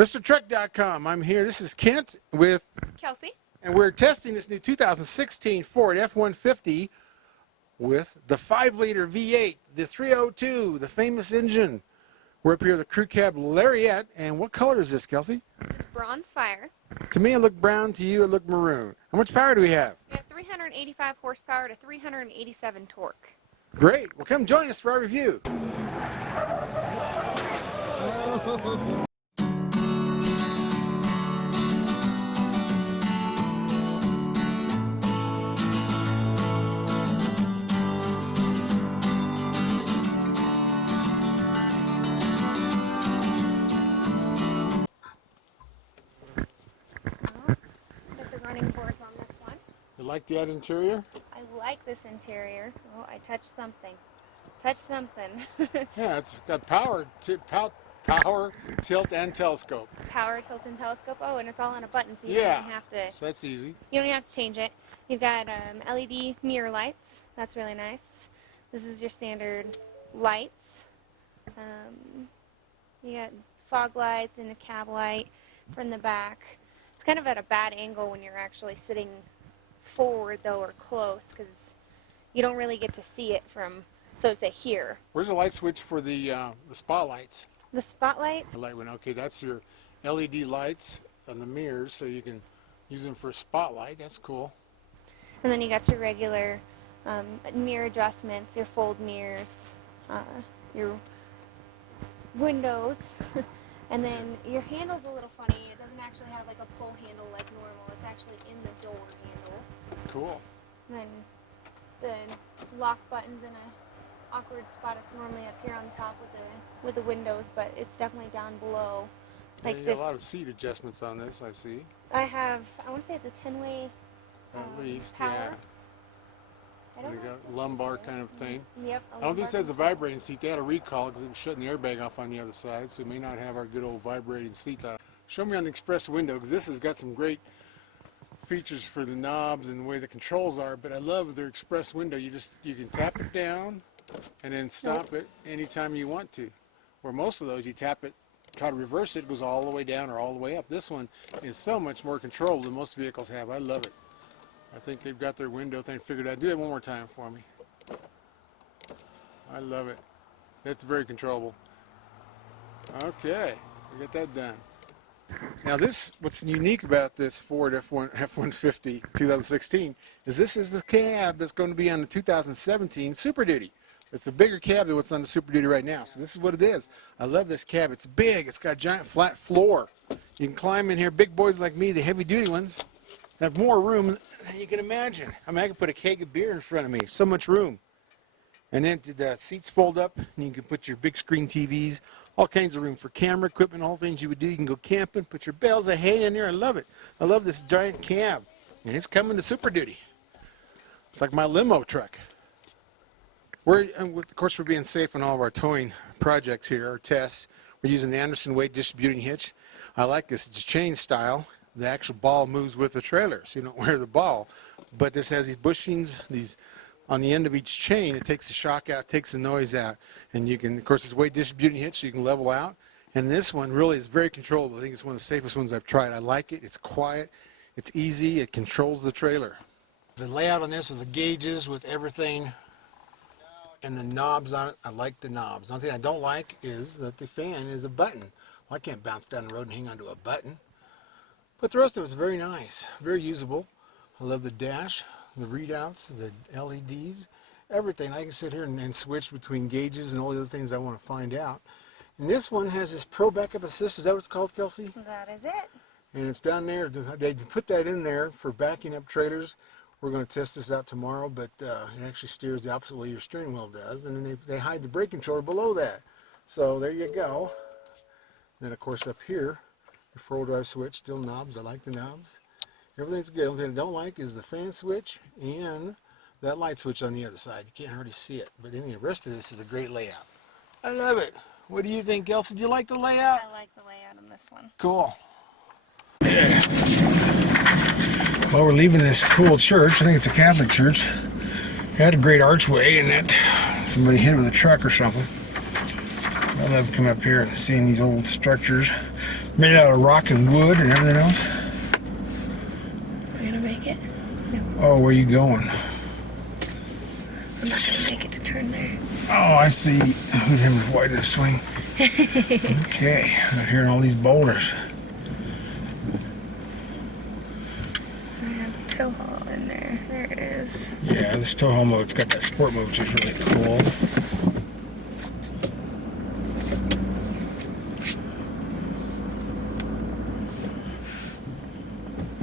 MrTruck.com. I'm here. This is Kent with Kelsey. and we're testing this new 2016 Ford F-150 with the 5-liter V-8, the 302, the famous engine. We're up here with the crew cab Lariat, and what color is this, Kelsey? This is bronze fire. To me, it looked brown. To you, it looked maroon. How much power do we have? We have 385 horsepower to 387 torque. Great. Well, come join us for our review. Put the running boards on this one. You like the interior? I like this interior. Oh, I touched something. Touched something. Yeah, it's got power, tilt, and telescope. Power, tilt, and telescope. Oh, and it's all on a button, so you Yeah, don't have to. so that's easy. You don't have to change it. You've got LED mirror lights. That's really nice. This is your standard lights. You got fog lights and a cab light from the back. It's kind of at a bad angle when you're actually sitting forward though, or close, because you don't really get to see it from. So it's here. Where's the light switch for the spotlights? The spotlights. The light one. Okay, that's your LED lights on the mirrors, so you can use them for a spotlight. That's cool. And then you got your regular mirror adjustments, your fold mirrors, your windows, and then your handle's a little funny. It doesn't actually have like a pull handle like normal. It's actually in the door handle. Cool. And then the lock button's in a awkward spot. It's normally up here on the top with the windows, but it's definitely down below. Like yeah, you this. got a lot of seat adjustments on this, I see. I want to say it's a 10-way At least, power. yeah. I don't And you know got if this lumbar is kind of thing. Yep. I don't think this has a vibrating seat. They had a recall because it was shutting the airbag off on the other side, so it may not have our good old vibrating seat. Show me on the express window, because this has got some great features for the knobs and the way the controls are, but I love their express window. You can tap it down and then stop it anytime you want to. Where most of those, you tap it, try to reverse it, it goes all the way down or all the way up. This one is so much more controllable than most vehicles have. I love it. I think they've got their window thing figured out. Do it one more time for me. I love it. That's very controllable. Okay, we got that done. Now what's unique about this Ford F-150 2016 is this is the cab that's going to be on the 2017 Super Duty. It's a bigger cab than what's on the Super Duty right now. So this is what it is. I love this cab. It's big. It's got a giant flat floor. You can climb in here. Big boys like me, the heavy duty ones, have more room than you can imagine. I mean, I could put a keg of beer in front of me. So much room. And then the seats fold up, and you can put your big screen TVs, all kinds of room for camera equipment, all things you would do. You can go camping, put your bales of hay in there. I love it. I love this giant cab. And it's coming to Super Duty. It's like my limo truck. Of course, we're being safe on all of our towing projects here, our tests. We're using the Anderson weight distributing hitch. I like this. It's chain style. The actual ball moves with the trailer, so you don't wear the ball. But this has these bushings, on the end of each chain. It takes the shock out, takes the noise out, and you can, of course, it's weight distributing hitch, so you can level out. And this one really is very controllable. I think it's one of the safest ones I've tried. I like it. It's quiet. It's easy. It controls the trailer. The layout on this with the gauges, with everything, and the knobs on it, I like the knobs. The only thing I don't like is that the fan is a button. Well, I can't bounce down the road and hang onto a button. But the rest of it's very nice, very usable. I love the dash, the readouts, the LEDs, everything. I can sit here and switch between gauges and all the other things I want to find out. And this one has this Pro Backup Assist. Is that what it's called, Kelsey? That is it. And it's down there. They put that in there for backing up trailers. We're going to test this out tomorrow, but it actually steers the opposite way your steering wheel does. And then they hide the brake controller below that. So there you go. Then, of course, up here, your four-wheel drive switch, still knobs. I like the knobs. Everything's good. The only thing I don't like is the fan switch and that light switch on the other side. You can't hardly see it. But the rest of this is a great layout. I love it. What do you think, Kelsey? Do you like the layout? I like the layout on this one. Cool. Well, we're leaving this cool church. I think it's a Catholic church. It had a great archway, and that somebody hit it with a truck or something. I love coming up here and seeing these old structures. Made out of rock and wood and everything else. Am I gonna make it? No, Oh, where are you going? I'm not gonna make it to turn there. Oh, I see. Him wide enough swing. Okay, I'm hearing all these boulders. I have a tow haul in there. There it is. Yeah, this tow haul mode's got that sport mode, which is really cool.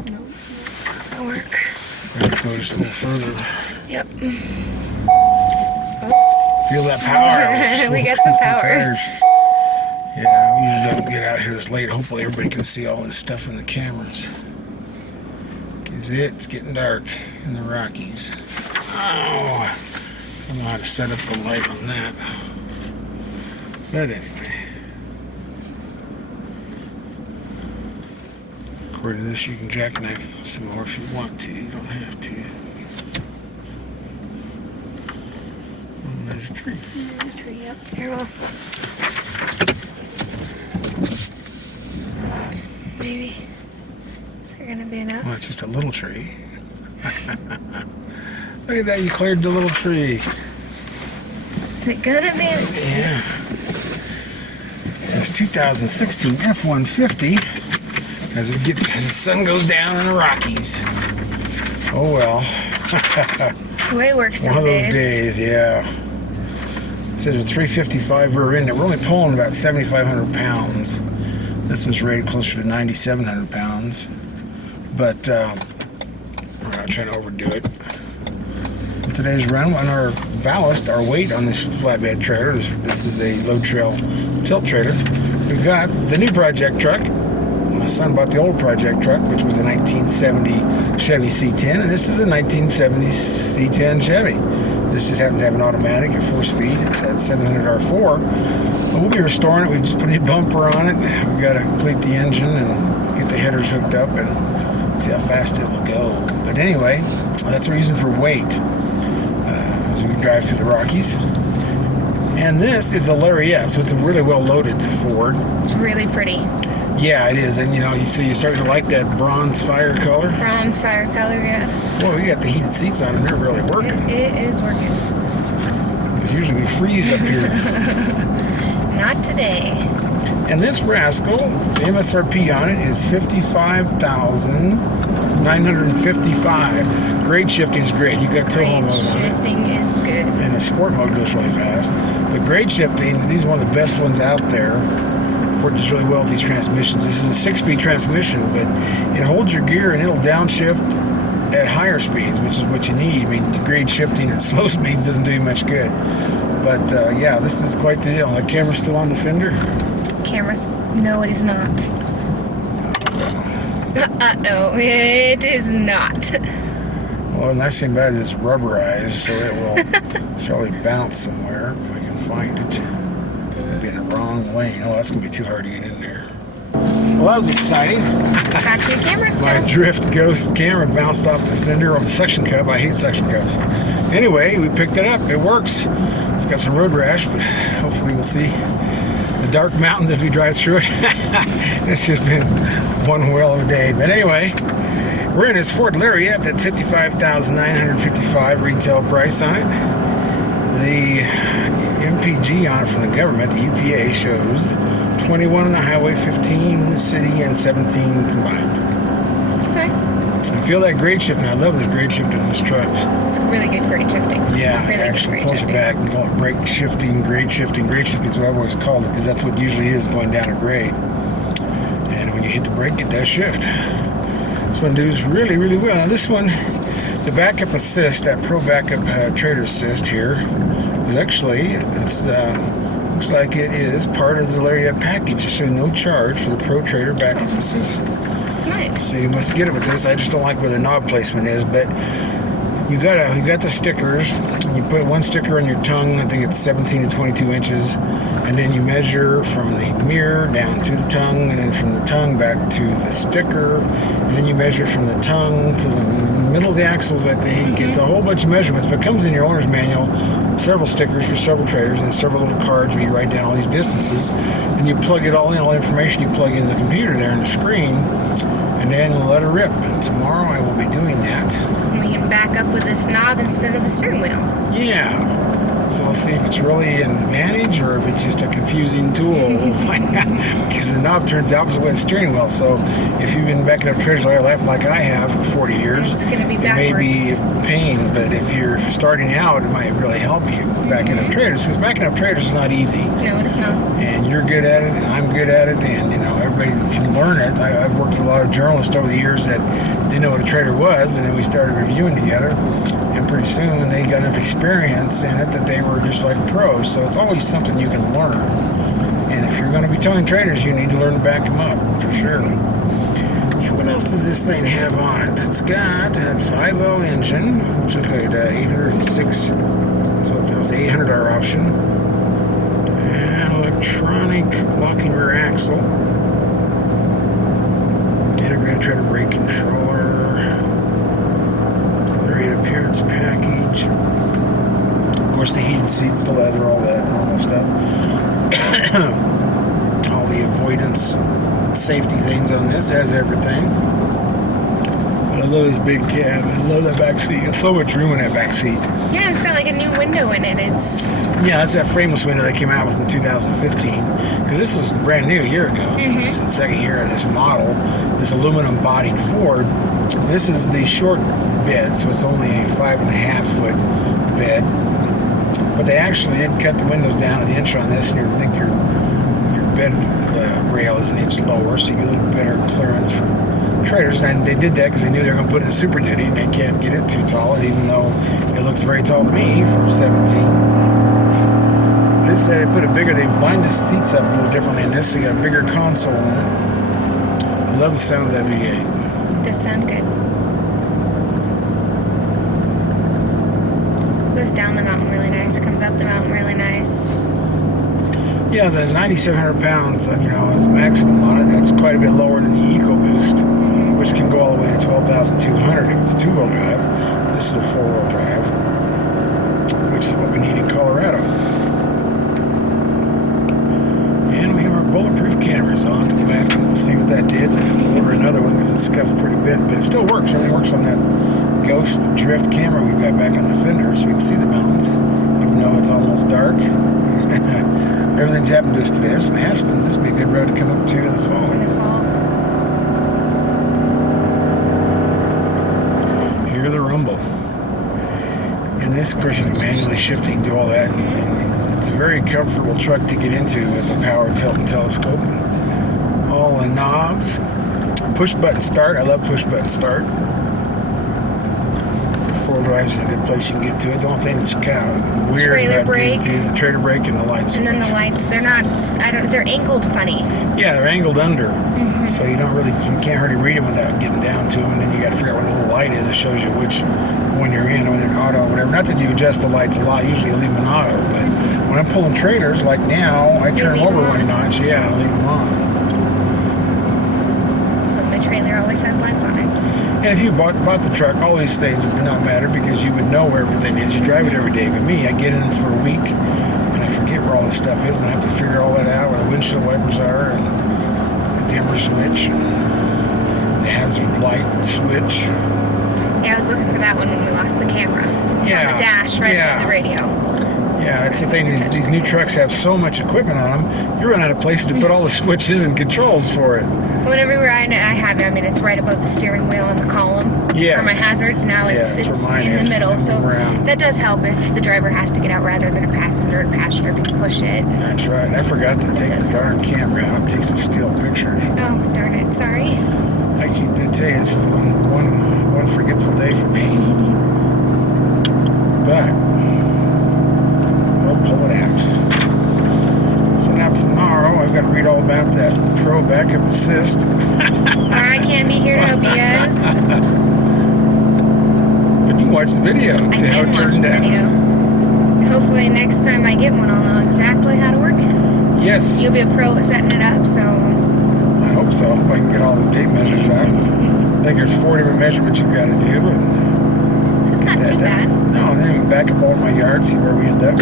Nope, that's not gonna work. I have to go just a little further. Yep. Feel that power. We got some power. Tires. Yeah, we usually don't get out here this late. Hopefully everybody can see all this stuff in the cameras. Because it's getting dark in the Rockies. Oh, I don't know how to set up the light on that. But anyway. According to this, you can jackknife some more if you want to. You don't have to. There's a tree. There's a tree up there. Well, maybe. Is there gonna be enough? Well, it's just a little tree. Look at that, you cleared the little tree. Is it gonna be? Yeah. It's 2016 F-150 as the sun goes down in the Rockies. Oh well. It's the way it works It's some one of those days. days, yeah. It says it's 355 rear end. We're only pulling about 7,500 pounds. This one's rated closer to 9,700 pounds. But we're not trying to overdo it. In today's run on our ballast, our weight on this flatbed trailer, this is a low trail tilt trailer. We've got the new project truck. My son bought the old project truck, which was a 1970 Chevy C10, and this is a 1970 C10 Chevy. This just happens to have an automatic at 4-speed. It's at 700 R4. But we'll be restoring it. We just put a bumper on it. We've got to complete the engine and get the headers hooked up and see how fast it will go. But anyway, that's what we're using for weight as we drive through the Rockies. And this is a Lariat, so it's a really well loaded Ford. It's really pretty. Yeah, it is. And you know, so you start to like that bronze fire color. Bronze fire color, yeah. Well, we got the heated seats on and they're really working. It is working. Because usually we freeze up here. Not today. And this rascal, the MSRP on it is $55,955. Grade shifting is great. You got tow haul mode on it. Shifting is good. And the sport mode goes really fast. But grade shifting, these are one of the best ones out there. Ford does really well with these transmissions. This is a 6-speed transmission, but it holds your gear and it'll downshift at higher speeds, which is what you need. I mean, grade shifting at slow speeds doesn't do you much good. But yeah, this is quite the deal. The camera's still on the fender. Cameras, no, it is not. No, it is not. Well, the nice thing about it is it's rubberized, so it will surely bounce somewhere if we can find it. It'll be in the wrong lane. Oh, that's going to be too hard to get in there. Well, that was exciting. Got your camera My still. drift ghost camera bounced off the fender of the suction cup. I hate suction cups. Anyway, we picked it up. It works. It's got some road rash, but hopefully we'll see the dark mountains as we drive through it. This has been one whale of a day. But anyway, we're in this Ford Lariat at $55,955 retail price on it. The MPG on it from the government, the EPA, shows 21 on the highway, 15 city, and 17 combined. Okay. So you feel that grade shifting. I love this grade shifting on this truck. It's really good grade shifting. Yeah, really it actually good pulls you back and call it brake shifting, grade shifting. Grade shifting is what I've always called it because that's what usually is going down a grade. And when you hit the brake, it does shift. This one does really, really well. Now this one, the backup assist, that Pro Backup Trailer Assist here, is actually, it's looks like it is part of the Lariat package, so no charge for the Pro Trader Backup Assist. Nice. So you must get it with this. I just don't like where the knob placement is, but you got the stickers. You put one sticker on your tongue. I think it's 17 to 22 inches, and then you measure from the mirror down to the tongue, and then from the tongue back to the sticker, and then you measure from the tongue to the middle of the axles. I think it's a whole bunch of measurements, but it comes in your owner's manual. Several stickers for several traders, and several little cards where you write down all these distances, and you plug it all in. All the information you plug in the computer there on the screen, and then let her rip. And tomorrow I will be doing that. We can back up with this knob instead of the steering wheel. Yeah. So we'll see if it's really an advantage or if it's just a confusing tool. We'll find out. Because the knob turns the opposite way of the steering wheel. So if you've been backing up trailers all your life like I have for 40 years, it's going to be it backwards. may be a pain. But if you're starting out, it might really help you backing up trailers. Because backing up trailers is not easy. No, it's not. And you're good at it, and I'm good at it, and everybody can learn it. I've worked with a lot of journalists over the years that didn't know what a trailer was, and then we started reviewing together. And pretty soon they got enough experience in it that they were just like pros. So it's always something you can learn. And if you're going to be towing trailers, you need to learn to back them up for sure. And what else does this thing have on it? It's got that 5.0 engine, which looks like an 806. So that was the $800 option. And electronic locking rear axle. Integrated trailer brake controller. Appearance package. Of course, the heated seats, the leather, all that normal stuff. All the avoidance safety things on this. Has everything. But I love this big cab. I love that back seat. There's so much room in that back seat. Yeah, it's got like a new window in it. Yeah, that's that frameless window they came out with in 2015. Because this was brand new a year ago. It's the second year of this model. This aluminum bodied Ford. This is the short bed, so it's only a 5.5 foot bed. But they actually did cut the windows down an inch on this, and I think your bed rail is an inch lower, so you get a little better clearance for trailers. And they did that because they knew they were going to put it in Super Duty, and they can't get it too tall, even though it looks very tall to me for 17. This they put it bigger. They lined the seats up a little differently in this, so you got a bigger console in it. I love the sound of that V8. Does sound good. Goes down the mountain really nice. Comes up the mountain really nice. Yeah, the 9,700 pounds, is maximum on it. That's quite a bit lower than the EcoBoost, which can go all the way to 12,200 if it's a two-wheel drive. This is a four-wheel drive, which is what we need in Colorado. And we have our bulletproof cameras on to go back and see what that did. Deliver another one because it's scuffed pretty bit, but it still works. It only works on that ghost drift camera we've got back on the fender, so we can see the mountains, even though it's almost dark. Everything's happened to us today. There's some aspens. This would be a good road to come up to in the fall. Hear the rumble. And this, of course, you can manually shift. You can do all that. And it's a very comfortable truck to get into with the power tilt and telescope. And all the knobs. Push button start. I love push button start. Four-wheel drive's in a good place you can get to it. The only thing that's kind of weird trailer about getting to is the trailer brake and the lights. And then the lights, they're angled funny. Yeah, they're angled under. So you can't hardly read them without getting down to them. And then you got to figure out where the little light is. It shows you which one you're in, whether in auto or whatever. Not that you adjust the lights a lot. Usually you leave them in auto. But when I'm pulling trailers, like now, I turn them over one notch. Yeah, I leave them on. So my trailer always has lights on it. And if you bought the truck, all these things would not matter because you would know where everything is. You drive it every day. But me, I get in for a week and I forget where all this stuff is, and I have to figure all that out, where the windshield wipers are, and the dimmer switch, and the hazard light switch. Yeah, I was looking for that one when we lost the camera. It's on the dash right on the radio. Yeah, it's the thing. These new trucks have so much equipment on them, you run out of places to put all the switches and controls for it. Well, everywhere I have it, it's right above the steering wheel and the column. Yes. For my hazards, now it's in the middle. So that does help if the driver has to get out rather than a passenger can push it. That's right. I forgot to take the darn camera out, take some still pictures. Oh, darn it. Sorry. I did tell you, this is one forgetful day for me. But we'll pull it out. So now tomorrow, I've got to read all about that Pro Backup Assist. Sorry I can't be here to help you guys. But have to watch the video and see how it turns out. And hopefully next time I get one, I'll know exactly how to work it. Yes. You'll be a pro at setting it up, so. I hope so. If I can get all the tape measures out. I think there's 4 different measurements you've got to do. So it's not too bad. No, and then we back up all my yard, see where we end up.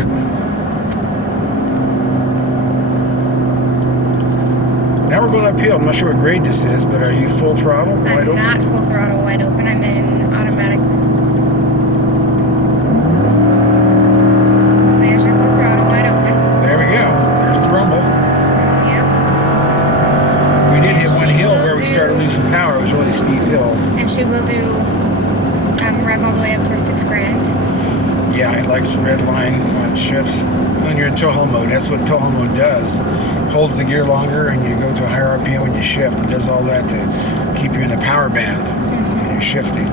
Now we're going uphill. I'm not sure what grade this is, but are you full throttle, wide open? I'm not full throttle, wide open. I'm in automatic. There's your full throttle, wide open. There we go. There's the rumble. Yep. We did hit one hill where we started losing power. It was a really steep hill. And she will do rev all the way up to 6 grand. Yeah, it likes the red line when it shifts. When you're in tow haul mode, that's what tow haul mode does. Holds the gear longer and you go to a higher RPM when you shift. It does all that to keep you in the power band when you're shifting.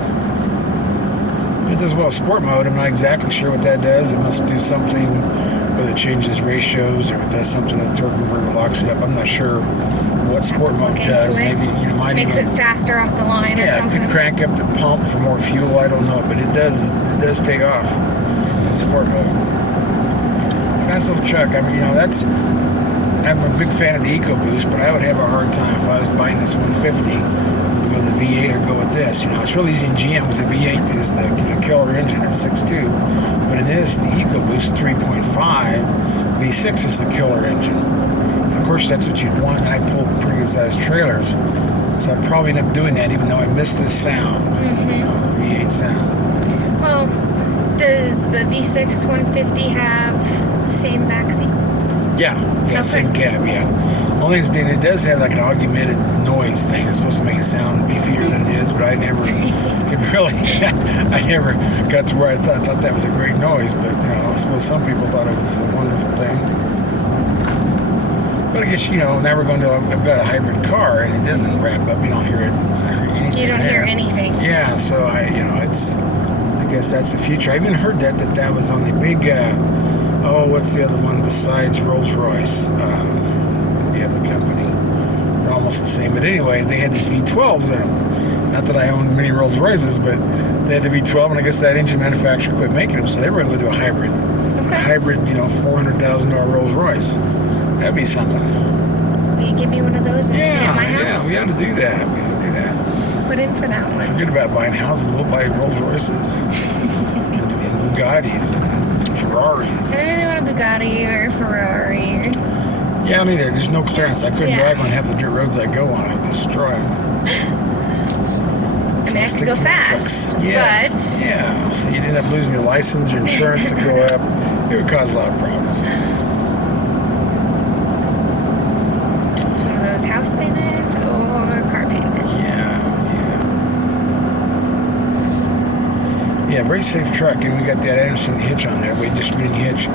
It does well in sport mode. I'm not exactly sure what that does. It must do something, whether it changes ratios or it does something that the torque converter locks it up. I'm not sure what sport mode does. Maybe might makes even, it faster off the line or something. Yeah, it could crank up the pump for more fuel. I don't know, but it does take off in sport mode. Nice little truck. I mean, I'm a big fan of the EcoBoost, but I would have a hard time if I was buying this 150 to go with the V8 or go with this. It's really easy in GM because the V8 is the killer engine at 6.2, but in this, the EcoBoost 3.5 V6 is the killer engine. And of course, that's what you'd want. And I pull pretty good sized trailers, so I'd probably end up doing that, even though I miss this sound, the V8 sound. Well, does the V6 150 have the same backseat? Yeah, Okay. Same cab, yeah. Only thing is, it does have like an augmented noise thing. It's supposed to make it sound beefier than it is, but I never could really, I never got to where I thought that was a great noise, but I suppose some people thought it was a wonderful thing. But I guess, now we're going to, I've got a hybrid car and it doesn't wrap up, you don't hear it, anything. You don't hear anything. Yeah, so I guess that's the future. I even heard that was on the big, what's the other one besides Rolls-Royce? The other company. They're almost the same. But anyway, they had these V12s in them. Not that I own many Rolls-Royces, but they had the V12, and I guess that engine manufacturer quit making them, so they were going to do a hybrid. Okay. A hybrid, $400,000 Rolls-Royce. That'd be something. Will you give me one of those at my house? Yeah, we ought to do that. Put in for that one. Forget about buying houses. We'll buy Rolls-Royces and Bugattis and Ferraris. I don't really want a Bugatti or a Ferrari. Yeah, neither. There's no clearance. I couldn't drive on half the dirt roads I go on. I'd destroy them. I mean, I could go fast, but... Yeah, so you'd end up losing your license, your insurance would go up. It would cause a lot of problems. It's one of those house payment or car payments. Yeah, very safe truck, and we got that Anderson hitch on there, weight distributing hitch,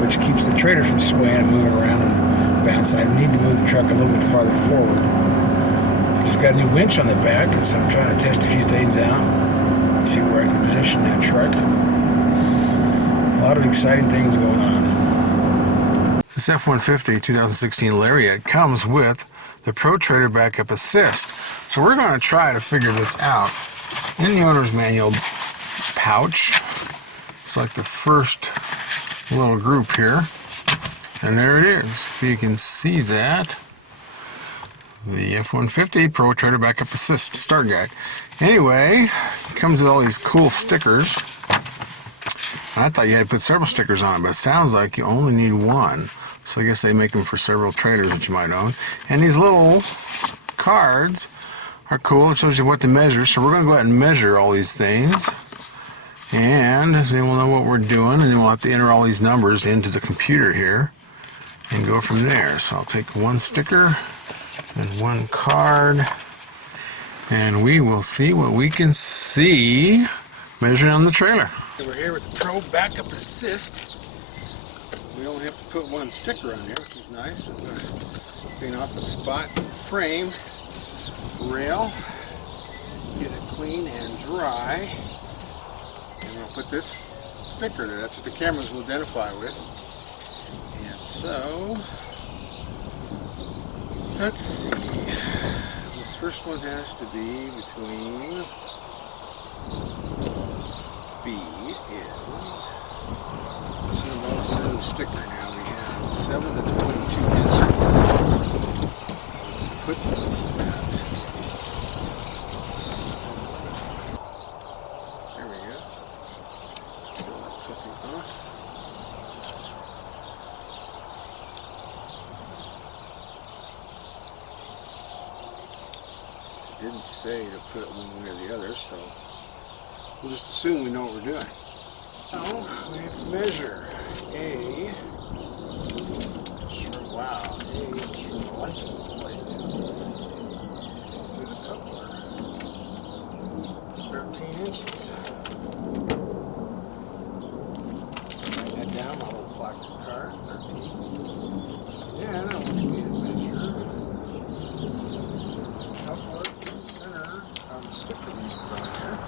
which keeps the trailer from swaying and moving around and bouncing. I need to move the truck a little bit farther forward. I just got a new winch on the back, and so I'm trying to test a few things out, see where I can position that truck. A lot of exciting things going on. This F-150 2016 Lariat comes with the Pro Trader Backup Assist. So we're going to try to figure this out. In the owner's manual pouch, it's like the first little group here, and there it is. If you can see that, the F-150 Pro Trader Backup Assist Start Guide. Anyway, it comes with all these cool stickers. I thought you had to put several stickers on it, but it sounds like you only need one. So I guess they make them for several trailers that you might own. And these little cards are cool. It shows you what to measure. So we're going to go ahead and measure all these things. And then we'll know what we're doing. And then we'll have to enter all these numbers into the computer here and go from there. So I'll take one sticker and one card. And we will see what we can see measuring on the trailer. We're here with the Pro Backup Assist. We only have to put one sticker on here, which is nice. We're going to clean off the spot frame rail, get it clean and dry, and we'll put this sticker there. That's what the cameras will identify with. And so, let's see. This first one has to be between B is, so on the center of the sticker now we have 7 to 22 inches. Put this at 7. There we go. Peel that clipping off. It didn't say to put it one way or the other, so we'll just assume we know what we're doing. Now we have to measure A. Sure, wow, A is from the license plate to the coupler. It's 13 inches. So write that down, my little placard card, 13. Yeah, that wants me to measure the coupler to the center of the sticker we put on there.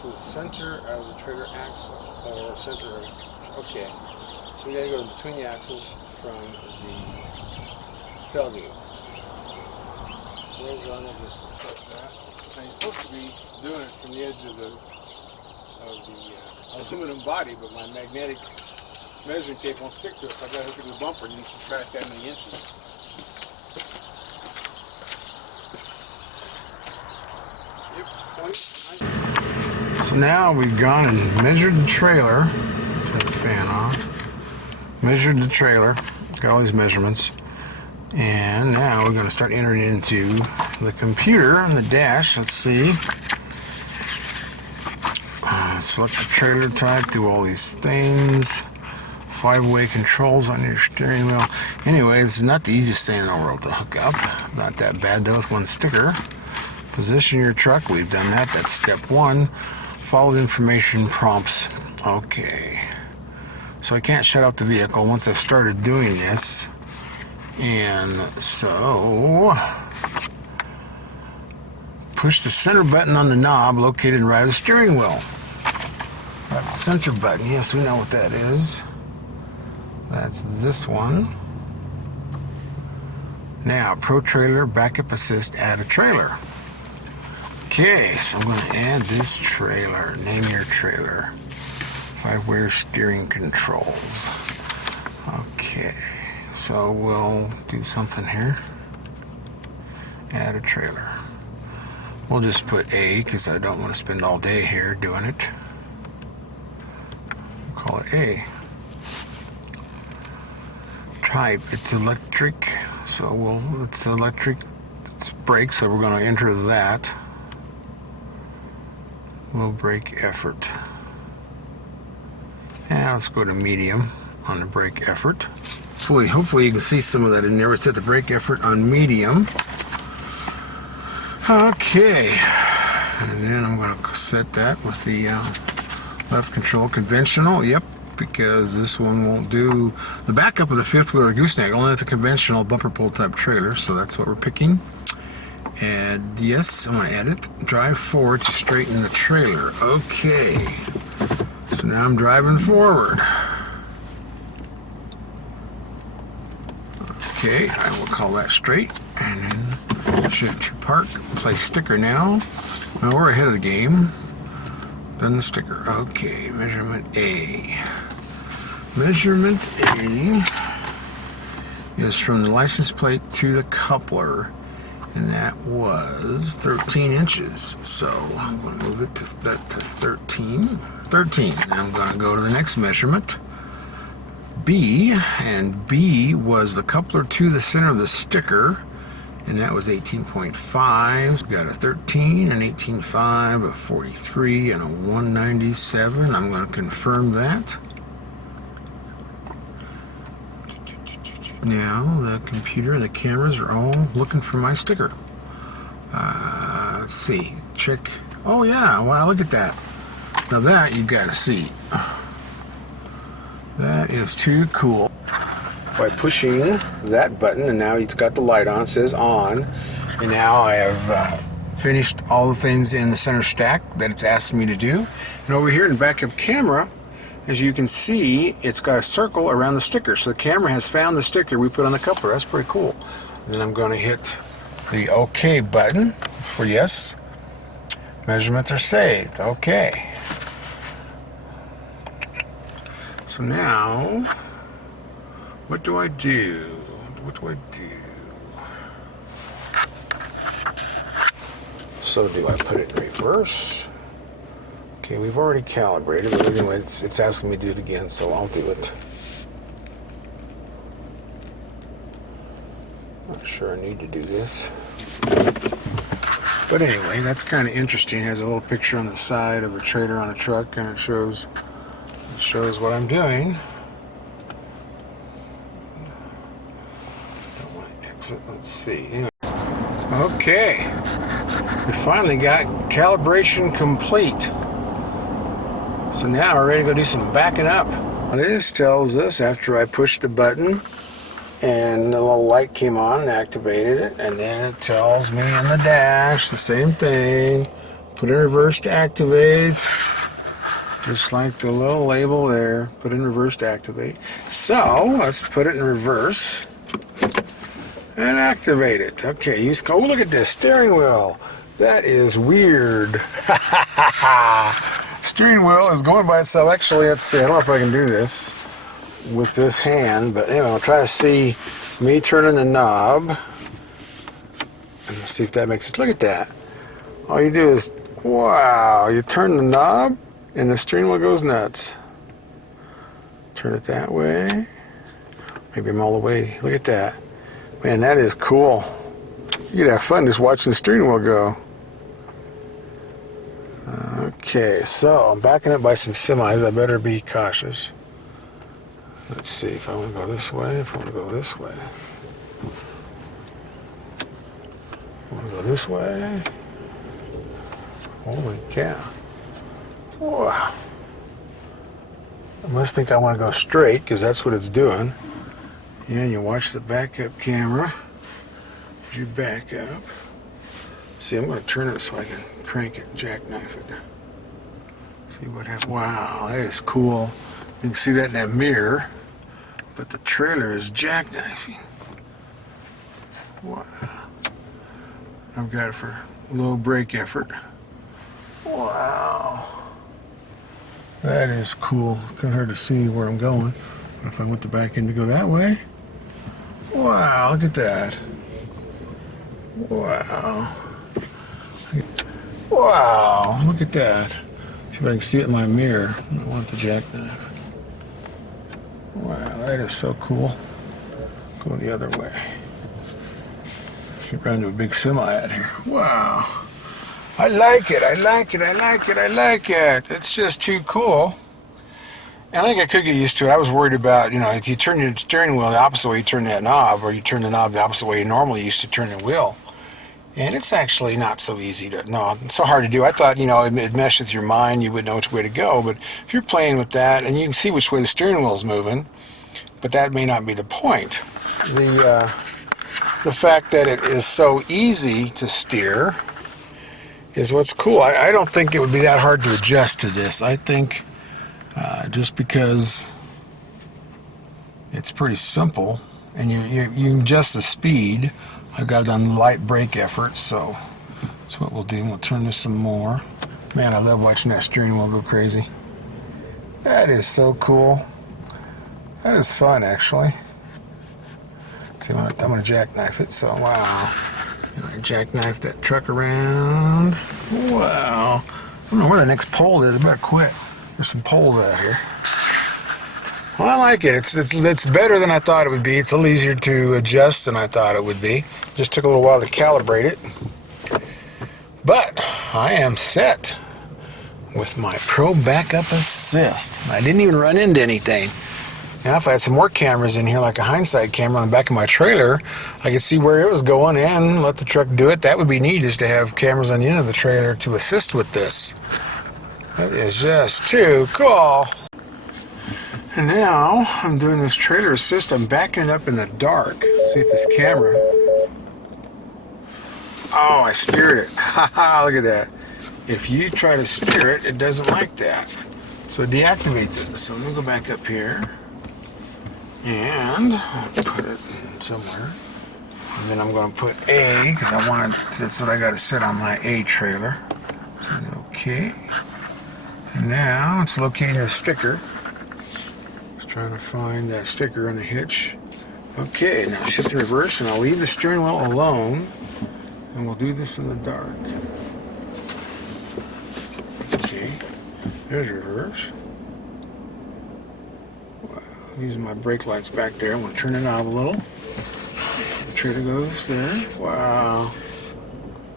To the center of the trailer axle, or center of, okay, so we gotta go between the axles from the tailgate. Horizontal distance like that. Now you're supposed to be doing it from the edge of the aluminum body, but my magnetic measuring tape won't stick to it, so I gotta hook it to the bumper and you subtract that many inches. Yep, 20. So now we've gone and measured the trailer. Turn the fan off. Measured the trailer. Got all these measurements. And now we're going to start entering into the computer on the dash. Let's see. Select the trailer type. Do all these things. 5-way controls on your steering wheel. Anyway, it's not the easiest thing in the world to hook up. Not that bad though with one sticker. Position your truck. We've done that. That's step 1. Follow the information prompts. Okay. So I can't shut off the vehicle once I've started doing this. And so push the center button on the knob located right of the steering wheel. That center button, yes, we know what that is. That's this one. Now, Pro Trailer, Backup Assist, add a trailer. Okay, so I'm going to add this trailer. Name your trailer. 5-way steering controls. Okay, so we'll do something here. Add a trailer. We'll just put A because I don't want to spend all day here doing it. Call it A. Type, it's electric. So it's electric. It's brake, so we're going to enter that. Low brake effort. And let's go to medium on the brake effort. Hopefully you can see some of that in there. We set the brake effort on medium. Okay. And then I'm going to set that with the left control conventional. Yep, because this one won't do the backup of the 5th wheel or gooseneck. Only the conventional bumper pull type trailer. So that's what we're picking. And yes, I'm going to add it. Drive forward to straighten the trailer. Okay. So now I'm driving forward. Okay, I will call that straight. And then shift to park. Place sticker now. Now we're ahead of the game. Then the sticker. Okay, measurement A. Measurement A is from the license plate to the coupler. And that was 13 inches. So I'm going to move it to 13. 13. I'm going to go to the next measurement. B. And B was the coupler to the center of the sticker. And that was 18.5. Got a 13, an 18.5, a 43, and a 197. I'm going to confirm that. Now the computer and the cameras are all looking for my sticker. Let's see. Check. Oh yeah, wow, look at that. Now that you've got to see. That is too cool. By pushing that button, and now it's got the light on, it says on, and now I have finished all the things in the center stack that it's asked me to do. And over here in the backup camera, as you can see, it's got a circle around the sticker. So the camera has found the sticker we put on the coupler. That's pretty cool. And then I'm going to hit the OK button for yes. Measurements are saved. Okay. So now, what do I do? What do I do? So do I put it in reverse? Okay, we've already calibrated, but anyway, it's asking me to do it again, so I'll do it. Not sure I need to do this. But anyway, that's kind of interesting. It has a little picture on the side of a trailer on a truck, and it shows what I'm doing. Don't want to exit. Let's see. Anyway. Okay. We finally got calibration complete. So now we're ready to go do some backing up. This tells us after I pushed the button and the little light came on and activated it, and then it tells me on the dash the same thing. Put in reverse to activate. Just like the little label there, put in reverse to activate. So let's put it in reverse and activate it. Okay, oh, look at this steering wheel. That is weird. Steering wheel is going by itself. Actually, let's see. I don't know if I can do this with this hand, but anyway, I'll try to see me turning the knob. And let's see if that makes sense. Look at that. All you do is, wow, you turn the knob and the steering wheel goes nuts. Turn it that way. Maybe I'm all the way. Look at that. Man, that is cool. You could have fun just watching the steering wheel go. Okay, so I'm backing up by some semis. I better be cautious. Let's see if I want to go this way, if I want to go this way. I want to go this way. Holy cow. Whoa. I must think I want to go straight because that's what it's doing. Yeah, and you watch the backup camera as you back up. See, I'm going to turn it so I can crank it, jackknife it. See what happens. Wow, that is cool. You can see that in that mirror, but the trailer is jackknifing. Wow. I've got it for low brake effort. Wow. That is cool. It's kind of hard to see where I'm going. But if I want the back end to go that way. Wow, look at that. Wow. Wow, look at that. See if I can see it in my mirror. I want the jackknife. Wow, that is so cool. Go the other way. Should run into a big semi out here. Wow. I like it, I like it, I like it, I like it. It's just too cool. And I think I could get used to it. I was worried about, if you turn your steering wheel the opposite way you turn that knob, or you turn the knob the opposite way you normally used to turn the wheel. And it's actually not so easy it's so hard to do. I thought, it meshed with your mind, you would know which way to go. But if you're playing with that, and you can see which way the steering wheel is moving, but that may not be the point. The fact that it is so easy to steer is what's cool. I don't think it would be that hard to adjust to this. I think just because it's pretty simple, and you adjust the speed. I've got it on light brake effort, so that's what we'll do. We'll turn this some more. Man, I love watching that steering wheel go crazy. That is so cool. That is fun, actually. See, I'm going to jackknife it, so wow. I jackknife that truck around. Wow. I don't know where the next pole is. I better quit. There's some poles out here. Well, I like it. It's better than I thought it would be. It's a little easier to adjust than I thought it would be. Just took a little while to calibrate it. But I am set with my Pro Backup Assist. I didn't even run into anything. Now, if I had some more cameras in here, like a hindsight camera on the back of my trailer, I could see where it was going and let the truck do it. That would be neat, is to have cameras on the end of the trailer to assist with this. That is just too cool. And now I'm doing this trailer assist. I'm backing it up in the dark. Let's see if this camera Oh, I steered it. Haha, look at that. If you try to steer it, it doesn't like that. So it deactivates it. So let me go back up here and put it somewhere. And then I'm going to put A, because I want it, that's what I got to set on my A trailer. So okay. And now it's locating a sticker. Just trying to find that sticker on the hitch. Okay, now shift in reverse, and I'll leave the steering wheel alone, and we'll do this in the dark. Okay, there's reverse. Wow, using my brake lights back there. I'm going to turn it out a little. So the trailer goes there. Wow.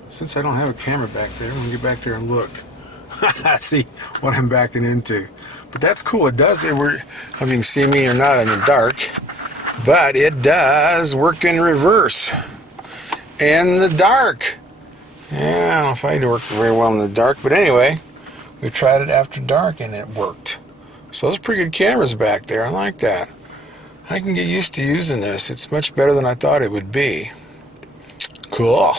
Since I don't have a camera back there, I'm going to get back there and look. See what I'm backing into. But that's cool. It does. If you can see me or not in the dark. But it does work in reverse. In the dark. Yeah, I don't know if I work very well in the dark. But anyway, we tried it after dark and it worked. So those are pretty good cameras back there. I like that. I can get used to using this. It's much better than I thought it would be. Cool.